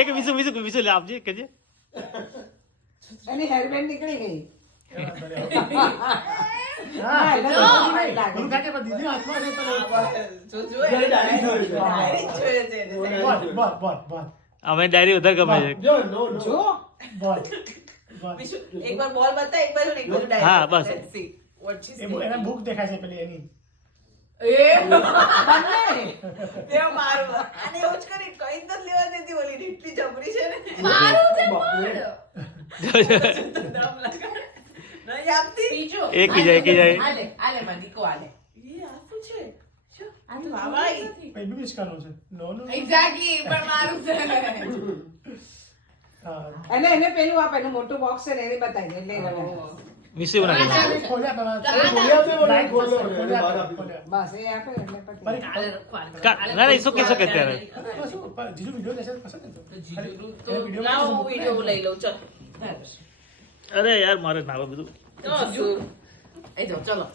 એક વિસુ લે આપજે કહેજે અને હેરબેન્ડ નીકળી ગઈ અમે ડાયરી વધારે ગમે છે એક બાર બોલ બતા એક બાર ડાયરી હા બસ એને ભૂખ દેખાય છે પેલી એની મારું અને એવું જ કરી કઈ તો લેવા દેતી ઓલી એટલી જબરી છે ને નહીં આપતી એકી જાય આલે માદીકો આલે એ આપું છે આ ભાઈ બેબી મિસ કરવાનો છે નો એક્ઝેક્ટલી પણ મારું છે અને એને પેલું આપ એનું મોટું બોક્સ છે ને એને બતાવી દે એટલે વિસુ ના બસ એ આપે એટલે ના ના શું કે ત્યારે જીજુ વિડિયો દેશે પસંદ તો લાવો વિડિયો લઈ લઉં ચલ અરે યાર મારે ના બધું એ જો ચલો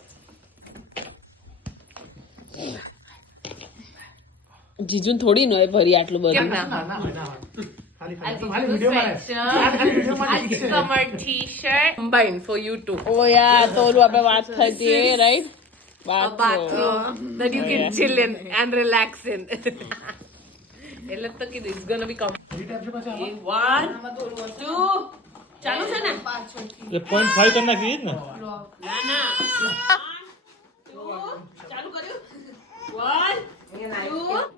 જીજુન થોડી નોય ભરી આટલું બધું combined for you too. Oh yeah, તો ઓલું આપણે વાત થઈ હતી right? bathroom that you can chill in and relax in. એટલે તો કીધું it's gonna be પાછા 1 2 ચાલુ છે ને 0.5 કરી નાખી ને ના 2 ચાલુ કર્યું 1 2